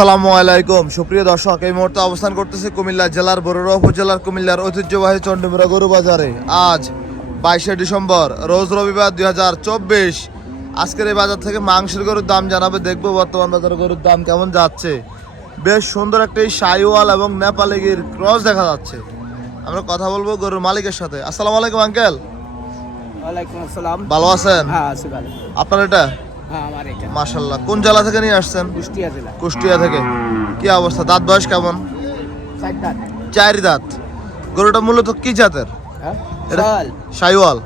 আসসালামু আলাইকুম। সুপ্রিয় দর্শক এই মুহূর্তে অবস্থান করতেছে কুমিল্লা জেলার বরুড়া উপজেলার কুমিল্লার ঐতিহ্যবাহী চন্ডমুড়া গরু বাজারে। আজ বাইশে ডিসেম্বর রোজ রবিবার দুই হাজার চব্বিশ। আজকের এই বাজার থেকে মাংসের গরুর দাম জানাবে দেখব বর্তমান বাজারে গরুর দাম কেমন যাচ্ছে। বেশ সুন্দর একটি সাইওয়াল এবং নেপালি গির ক্রস দেখা যাচ্ছে। আমরা কথা বলব গরুর মালিকের সাথে। আসসালামু আলাইকুম আঙ্কেল। ভালো আছেন? হ্যাঁ আছি ভালো। আপনার এটা? মাশাল্লাহ কোন জেলা থেকে নিয়ে আসছেন? কুষ্টিয়া জেলা। কুষ্টিয়া থেকে। কি অবস্থা? দাঁত বয়স কেমন? চার দাঁত। গরুটা মূলত কি জাতের? হ্যাঁ চল সাইওয়াল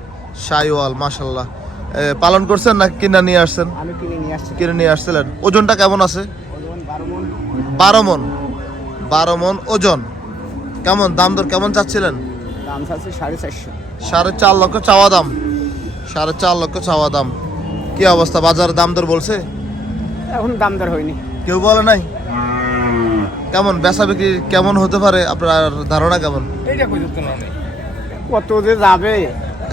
সাইওয়াল মাশাল্লাহ পালন করছেন না কিনা নিয়ে আসছেন? কিনে নিয়ে আসছিলেন। ওজনটা কেমন আছে? বারো মন। বারো মন। ওজন। কেমন? দাম দর কেমন চাচ্ছিলেন? সাড়ে চার লক্ষ চাওয়া দাম। সাড়ে চার লক্ষ চাওয়া দাম। কি অবস্থা? বাজার দাম দর বলছে? এখন দাম দর হয়নি। কেউ বলে নাই? কেমন? বেচা বিক্রি কেমন হতে পারে? আপনার ধারণা কেমন? কত যে যাবে?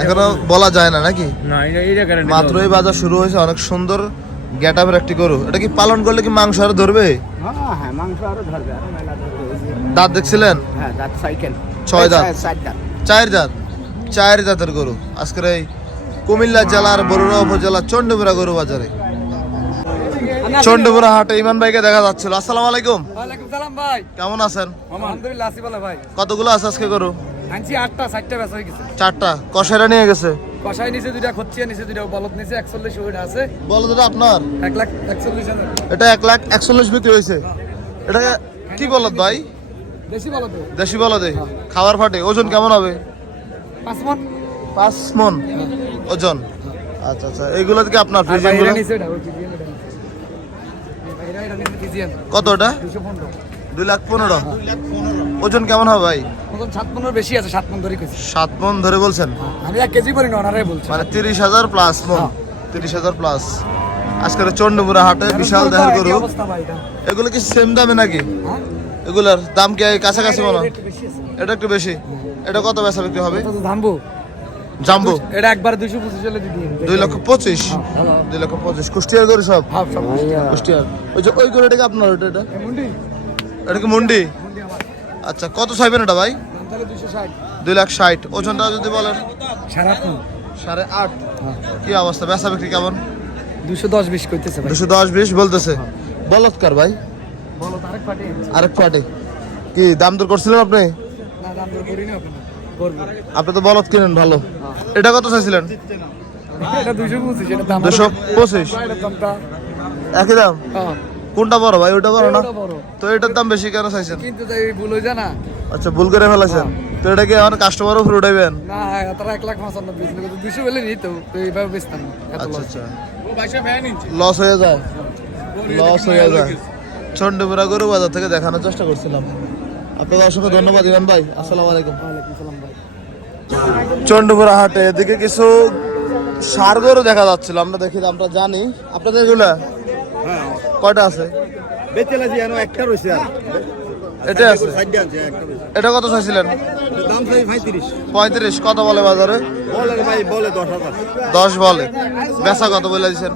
এখনও বলা যায় না নাকি? মাত্রই বাজার শুরু হয়েছে অনেক সুন্দর গেটাপের একটি গরু। এটা কি পালন করলে কি মাংস আরও ধরবে? হ্যাঁ হ্যাঁ দাঁত দেখছিলেন? হ্যাঁ দাঁত সাইকেল। ছয় দাঁত। চার দাঁত। চার দাঁতের গরু। আজকের এই কুমিল্লা জেলার বরুড়া উপজেলার চন্ডমুড়া গরু বাজারে চন্ডমুড়া হাটে ইমান ভাইকে দেখা যাচ্ছিল। আসসালামু আলাইকুম। ভাই। কেমন আছেন? আলহামদুলিল্লাহ ভাই। কতগুলো আছে আজকে গরু? আনছি আটটা চারটা বেচা হয়ে গেছে। চারটা। কষাইরা নিয়ে গেছে? কষাই নিচে দুইটা নিচে দুইটা বলদ নিচে একচল্লিশ ওইটা আছে। আপনার? এক লাখ একচল্লিশ হাজার। এটা এক লাখ একচল্লিশ বিক্রি হয়েছে। এটা কি বলদ ভাই? বলদ। দেশি বলদে। খাবার ফাটে। ওজন কেমন হবে? পাঁচ মন। পাঁচ মন। ওজন? আচ্ছা আচ্ছা। এইগুলো কি আপনার আর ফ্রিজিংগুলো? নিচে ওটা ওই পিজিএন ওটা নিচে। বাইরে এটা নিচে পিজিএন কত ওটা? দুশো পনেরো। দুই লাখ পনেরো? ওজন কেমন হবে ভাই? ওজন সাত পনেরো বেশি আছে সাত মন ধরে সাত ধরে বলছেন? আমি এক কেজি করি না ওনারাই বলছি। মানে তিরিশ হাজার প্লাস মন তিরিশ হাজার প্লাস আজকের চন্ডমুড়া হাটে বিশাল দেহের গরু। এগুলো কি সেম দামে নাকি? হ্যাঁ। এগুলার দাম কি কাছাকাছি মনে হয়? আছে। এটা একটু বেশি। এটা কত বেচা বিক্রি হবে? দামবো জাম্বু? এটা একবার দুশো পঁচিশ হলে দিদি দুই লক্ষ পঁচিশ? দুই লক্ষ পঁচিশ। কুষ্টিয়ার গরু সব? হাফ সব কুষ্টিয়ার। ওই যে ওই গরুটা কি আপনার ওটা এটা মুন্ডি। এটা কি মুন্ডি? আচ্ছা কত চাইবেন এটা ভাই? দুই লাখ ষাট। ওজনটা যদি বলেন? সাড়ে আট। কি অবস্থা? বেচা বিক্রি কেমন? দুশো দশ বিশ করতেছে ভাই। দুশো দশ বিশ বলতেছে। বলৎকার ভাই? পাটি আরেক পার্টি। কি দাম দর করছিলেন আপনি? না দাম দর করিনি আপনি তো বলদ কিনেন ভালো। এটা কত চাইছিলেন? দুশো পঁচিশ একই দাম? হ্যাঁ। কোনটা বড় ভাই? ওটা বড় না? তো এটার দাম বেশি কেন চাইছেন? কিন্তু তাই ভুল হয়ে না। আচ্ছা ভুল করে ফেলেছেন। তো এটা কি আমার কাস্টমারও উপরে উঠাইবেন না তারা এক লাখ পঞ্চান্ন দুশো বেলে তো। এইভাবে বেচতাম আচ্ছা আচ্ছা। লস হয়ে যায়। লস হয়ে যায়। চন্ডীপুরা গরু বাজার থেকে দেখানোর চেষ্টা করছিলাম। আপনাকে অসংখ্য ধন্যবাদ ইমান ভাই। আসসালামু আলাইকুম। চন্ডীপুরা হাটে এদিকে কিছু সার গরু দেখা যাচ্ছিল আমরা দেখি আমরা জানি। আপনাদের এগুলা? কয়টা আছে? একটা রয়েছে এটা আছে। এটা কত চাইছিলেন? পঁয়ত্রিশ। কত বলে বাজারে? দশ বলে। বেচা কত বলে দিচ্ছেন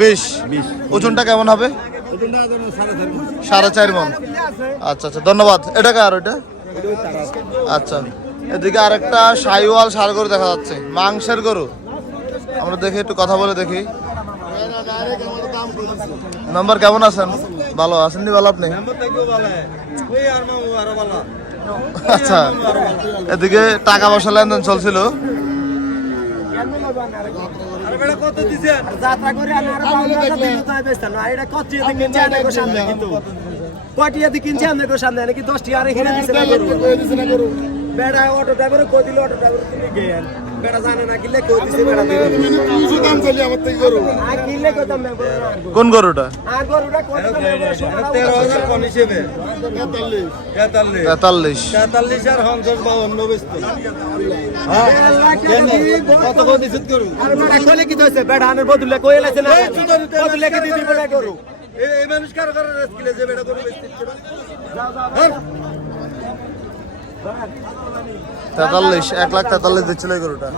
বিশ ওজনটা কেমন হবে? সাড়ে চার মন। আচ্ছা আচ্ছা ধন্যবাদ। এটা কার ওইটা? আচ্ছা। এদিকে আরেকটা সাইওয়াল সার গরু দেখা যাচ্ছে, মাংসের গরু। আমরা দেখি, একটু কথা বলে দেখি। নাম্বার কেমন আছেন? ভালো আছেন ভালো আপনি। আচ্ছা। এদিকে টাকা পয়সা লেনদেন চলছিল। কত হয় কত কয়টিয়া দিয়ে কিনছে আমাদের সামনে নাকি দশটি আর এখানে দিছে না গরু বেড়া অটো ড্রাইভার কই দিল অটো ড্রাইভার তুমি গেন বেড়া জানে না কিলে কেউ দিছে বেড়া দিয়ে আর কিলে কই দাম না গরু আর গরু। কোন গরুটা আর গরুটা কত দাম না গরু? এটা তেরো হাজার কোন হিসেবে? তেতাল্লিশ। তেতাল্লিশ তেতাল্লিশ আর পঞ্চাশ বাউন্ন বেচতো। হ্যাঁ। কত করে দিছেন গরু? আর বেড়া কইলে কি হইছে বেড়া আনের বদলে কই লাইছে না বদলে কি দিবি বেড়া গরু এই- মানুষ কারও কারও রেস্ট কিলে যে বেটা গরু বেচতেছে হ্যাঁ? তেতাল্লিশ এক লাখ তেতাল্লিশ দিচ্ছিল এই গরুটা।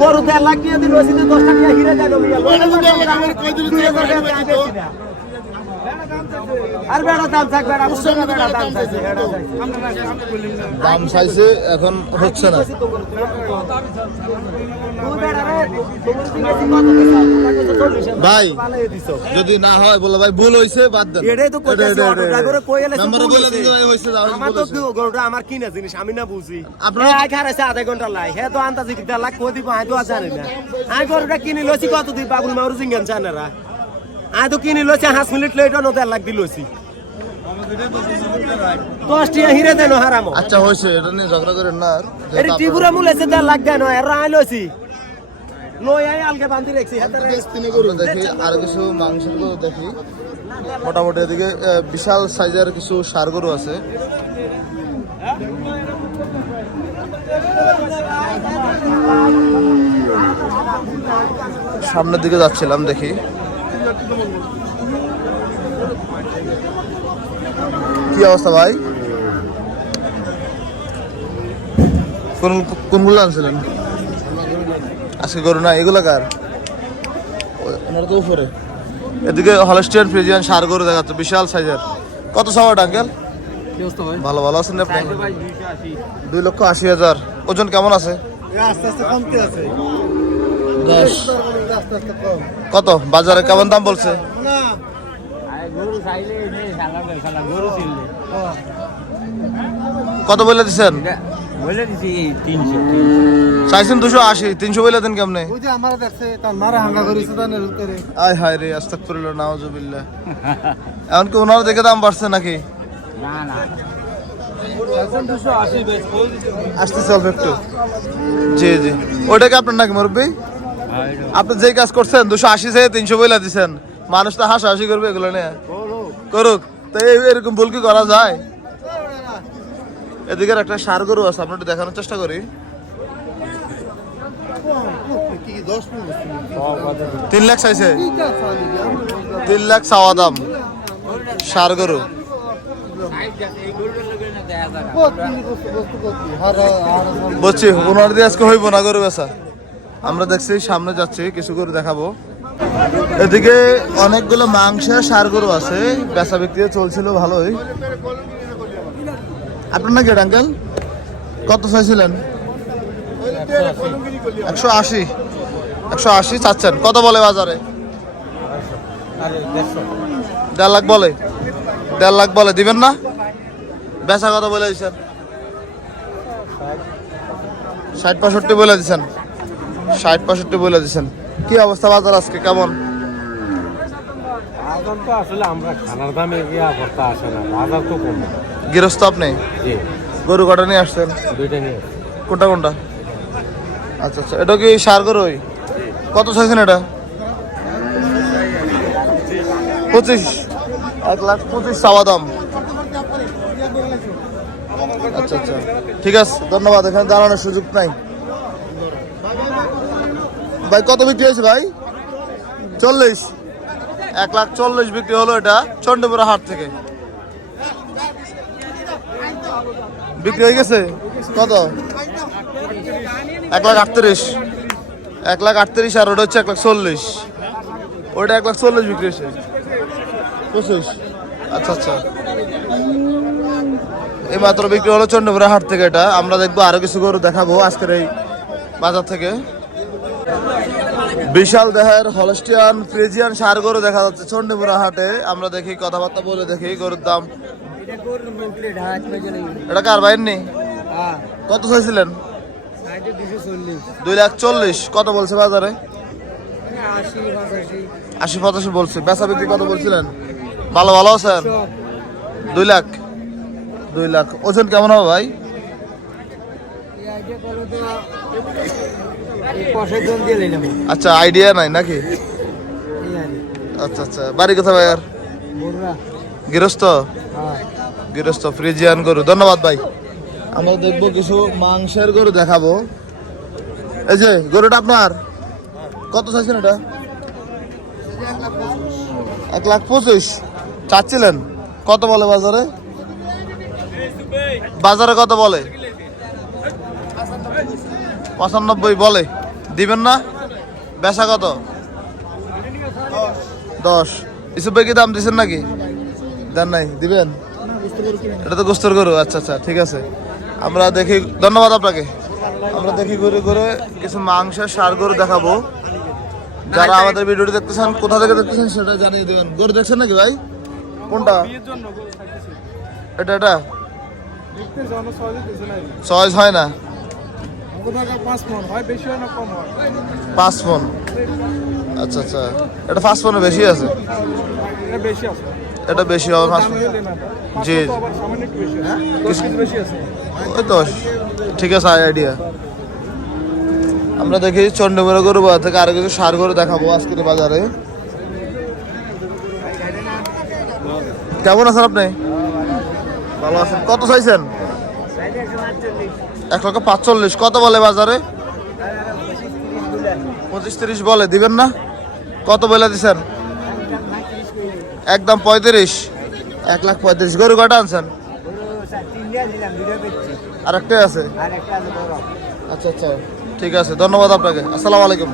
গরু দেড় লাখ দিয়ে দিল দশ টাকা হিরে যায় নমিয়া দুই হাজার টাকা দাম বেশি না। আর বেড়া দাম থাক বেড়া দাম থাকছে দাম চাইছে এখন হচ্ছে না। ভাই যদি না হয় বলে ভাই ভুল হইছে বাদ দেন। এটাই তো কইতাছি অটো ড্রাইভারে কই এলে নাম্বারে বলে দিন ভাই হইছে যাও আমার তো গরুটা আমার কিনা জিনিস আমি না বুঝি। আপনারা- আই খারাইছে আধা ঘণ্টা লাই। হে তো আন্তাজি কিটা লাখ কই দিব আই তো জানি না। আই গরুটা কিনি লছি কত দি বাবুল মারু জিঙ্গান জানারা আই তো কিনি লছি হাঁস মিনিট লইটা নো দেড় লাখ দিলছি দশ টিয়া হিরে দেন হারাম আচ্ছা হইছে এটা নিয়ে ঝগড়া করেন না এটি ত্রিপুরা মূলেছে দেড় লাখ দেন আর আই লছি। লই আই আলগে বান্ধি রাখছি দেখি আর কিছু মাংসের গরু দেখি। মোটামুটি এদিকে বিশাল সাইজের কিছু সার গরু আছে। সামনের দিকে যাচ্ছিলাম দেখি। কি অবস্থা ভাই? কোন কোনগুলো আনছিলেন? আজকে গরু না এগুলো কার? ওনার তো উপরে। এদিকে হলস্টিয়ান ফ্রিজিয়ান সার গরু দেখাচ্ছে বিশাল সাইজের। কত সাওয়াট আঙ্কেল? কি অবস্থা ভাই? ভালো ভালো আছেন আপনি? দুই লক্ষ আশি হাজার। ওজন কেমন আছে? আস্তে আস্তে কমতে আছে। আস্তে আস্তে কত? বাজারে কেমন দাম বলছে? কত বলে দিচ্ছেন চাইছেন দুশো আশি তিনশো বলে দেন কেমনে? আয় হায় রে আস্তাক করিল নাওজুবিল্লাহ এখন কি ওনার দেখে দাম বাড়ছে নাকি? না না। আসতেছে অল্প একটু। জি জি। ওইটা কি আপনার নাকি মুরব্বী? আপনি যেই কাজ করছেন, দুশো আশি থেকে তিনশো বইলা দিচ্ছেন মানুষ তো হাসাহাসি করবে এগুলো নিয়ে। করুক। তো এরকম ভুল কি করা যায়? এদিকে একটা সার গরু আছে আপনি দেখানোর চেষ্টা করি। তিন লাখ চাইছে। তিন লাখ চাওয়া দাম। সার গরু। বুঝছি ওনার দিয়ে আজকে হইব না গরু বেচা? আমরা দেখছি, সামনে যাচ্ছি, কিছু গরু দেখাবো। এদিকে অনেকগুলো মাংসের সার গরু আছে, বেচা বিক্রি চলছিল ভালোই। আপনার নাকি আঙ্কেল? কত চাইছিলেন? একশো আশি। একশো আশি চাচ্ছেন। কত বলে বাজারে? দেড় লাখ বলে। দেড় লাখ বলে। দিবেন না? বেচা কত বলে দিচ্ছেন? ষাট পঁয়ষট্টি বলে দিচ্ছেন। ষাট পঁয়ষট্টি বলে দিচ্ছেন কি অবস্থা বাজার আজকে? কেমন? বাজার তো আসলে আমরা খানার দামে ইয়া করতে আসে না বাজার তো কম। গৃহস্থ আপনি? গরু কটা নিয়ে আসছেন? দুইটা নিয়ে কোনটা কোনটা? আচ্ছা আচ্ছা এটা কি সার গরু ওই? কত চাইছেন এটা? পঁচিশ। এক লাখ পঁচিশ চাওয়া দাম। আচ্ছা আচ্ছা। ঠিক আছে ধন্যবাদ এখানে দাঁড়ানোর সুযোগ নাই। ভাই, কত বিক্রি হয়েছে ভাই? চল্লিশ। এক লাখ চল্লিশ বিক্রি হলো এটা চন্ডীপুরা হাট থেকে। বিক্রি হয়ে গেছে? কত? এক লাখ আটত্রিশ। এক লাখ আটত্রিশ আর ওটা হচ্ছে এক লাখ চল্লিশ। ওটা এক লাখ চল্লিশ বিক্রি হয়েছে। পঁচিশ। আচ্ছা আচ্ছা। এই মাত্র বিক্রি হলো চন্ডীপুরা হাট থেকে এটা। আমরা দেখব আরও কিছু গরু দেখাবো আজকের এই বাজার থেকে। বিশাল দেহের হলস্টিয়ান ফ্রিজিয়ান সার গরু দেখা যাচ্ছে চন্ডীপুরা হাটে। আমরা দেখি কথাবার্তা বলে দেখি গরুর দাম। এটা কার বাইর নেই কত চাইছিলেন? দুই লাখ চল্লিশ কত বলছে বাজারে? আশি পঁচাশি। বলছে। বেচা বিক্রি কত বলছিলেন? ভালো ভালো আছেন? দুই লাখ। দুই লাখ। ওজন কেমন হবে ভাই? আচ্ছা আইডিয়া নাই নাকি? আচ্ছা আচ্ছা। বাড়ি কোথায় ভাই আর? গৃহস্থ? গৃহস্থ ফ্রিজিয়ান গরু। ধন্যবাদ ভাই। আমরা দেখব কিছু মাংসের গরু দেখাবো। এই যে গরুটা আপনার? কত চাইছেন এটা? এক লাখ পঁচিশ। চাচ্ছিলেন? কত বলে বাজারে? বাজারে কত বলে? পঁচানব্বই বলে। দিবেন না? বেচা কত? দশ। ইসুফ ভাই কি দাম দিচ্ছেন নাকি? দেন নাই দিবেন? এটা তো গোস্তর গরু আচ্ছা আচ্ছা ঠিক আছে। আমরা দেখি ধন্যবাদ আপনাকে। আমরা দেখি ঘুরে ঘুরে কিছু মাংসের সার গরু দেখাবো। যারা আমাদের ভিডিওটি দেখতেছেন কোথা থেকে দেখতেছেন সেটা জানিয়ে দেবেন। গরু দেখছেন নাকি ভাই? কোনটা? এটা এটা? চয়েস হয় না? পাঁচ হয় হয় হয়? ফোন আচ্ছা আচ্ছা। এটা পাঁচ ফোনে বেশি আছে? এটা বেশি হবে ফোন জি ওই তো ঠিক আছে আইডিয়া। আমরা দেখি চন্ডীমুড়া গরু বাজার থেকে আরও কিছু সার গরু দেখাবো আজকের বাজারে। কেমন আছেন আপনি? ভালো আছেন। কত চাইছেন? এক লক্ষ পাঁচচল্লিশ। কত বলে বাজারে? পঁচিশ তিরিশ বলে, দিবেন না? কত বলে দিছেন? একদম পঁয়ত্রিশ। এক লাখ পঁয়ত্রিশ। গরু কটা আনছেন? আর একটাই আছে? আচ্ছা আচ্ছা। ঠিক আছে, ধন্যবাদ আপনাকে। আসসালামু আলাইকুম।